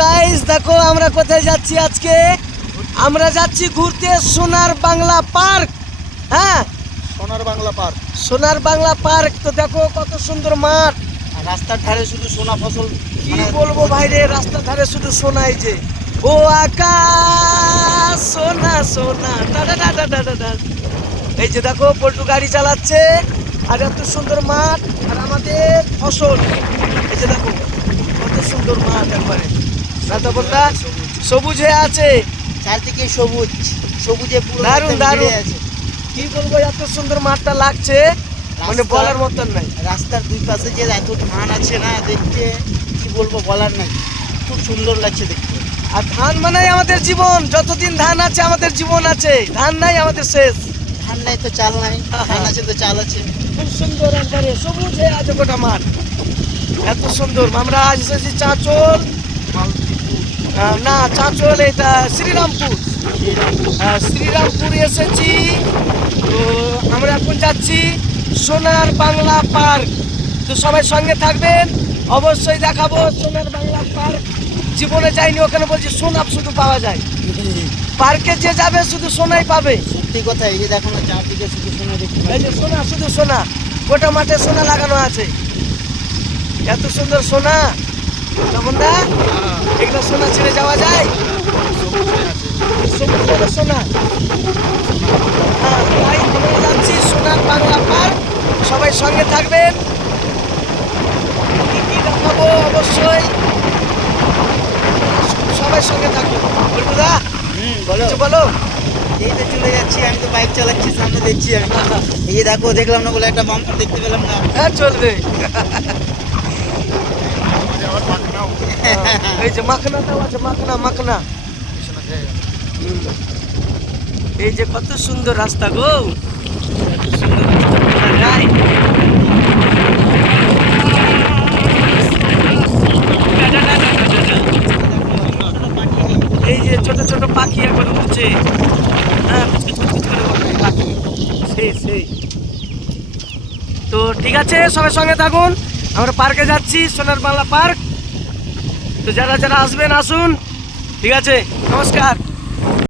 Guys দেখো আমরা কোথায় যাচ্ছি আজকে? আমরা যাচ্ছি ঘুরতে সোনার বাংলা পার্ক। হ্যাঁ? সোনার বাংলা পার্ক। সোনার বাংলা পার্ক তো দেখো কত সুন্দর মাঠ। রাস্তার ধারে শুধু সোনা ফসল কি মানে বলব ভাইরে রাস্তার ধারে শুধু সোনাই যে। ও আকাশ সোনা সোনা। এই যে দেখো পল্টু গাড়ি চালাচ্ছে। আর এত সুন্দর মাঠ। আর আমাদের ফসল। এই যে দেখো কত সুন্দর মাঠ একবারে। রাতা সবুজ হয়ে আছে। চারদিকে সবুজ সবুজে পুরো দারুণ, দারুণ। কি বলব এত সুন্দর মাঠটা লাগছে মানে বলার মতন নাই। রাস্তার দুই পাশে যে এত ধান আছে না দেখতে কি বলব বলার নাই। খুব সুন্দর লাগছে দেখতে। আর ধান মানে আমাদের জীবন যতদিন ধান আছে আমাদের জীবন আছে। ধান নাই আমাদের শেষ। ধান নাই তো চাল নাই ধান আছে তো চাল আছে। খুব সুন্দর একবারে সবুজ হয়ে আছে গোটা মাঠ। এত সুন্দর আমরা আজ এসেছি চাঁচল। না চাঁচল এটা শ্রীরামপুর। শ্রীরামপুর এসেছি। তো আমরা এখন যাচ্ছি সোনার বাংলা পার্ক। তো সবাই সঙ্গে থাকবেন। অবশ্যই দেখাবো সোনার বাংলা পার্ক। জীবনে যাইনি ওখানে বলছি সোনা শুধু পাওয়া যায়। পার্কে যে যাবে শুধু সোনাই পাবে। সত্যি কথা এই যে দেখো না চারদিকে শুধু সোনা দেখতে এই যে সোনা শুধু সোনা। গোটা মাঠে সোনা লাগানো আছে। এত সুন্দর সোনা। না এগুলো সোনা ছেড়ে যাওয়া যায়? সবুজ বলে সোনা। হ্যাঁ, তাই আমরা যাচ্ছি সোনার বাংলা সবাই সঙ্গে থাকবেন। কি কি দেখাবো? অবশ্যই। সবাই সঙ্গে থাকবেন। বলটুদা বলো। বলো? এই তো চলে যাচ্ছি আমি তো বাইক চালাচ্ছি সামনে দেখছি আমি এই দেখো দেখলাম না বলে একটা বাম্পার দেখতে পেলাম না। হ্যাঁ চলবে। এই যে মাখনাটাও আছে মাখনা মাখনা। এই যে কত সুন্দর রাস্তা গো। এই যে ছোট ছোট পাখি এখন উঠছে। হ্যাঁ সেই সেই তো ঠিক আছে, সবাই সঙ্গে থাকুন। আমরা পার্কে যাচ্ছি সোনার বাংলা পার্ক। তো যারা যারা আসবেন আসুন। ঠিক আছে? নমস্কার।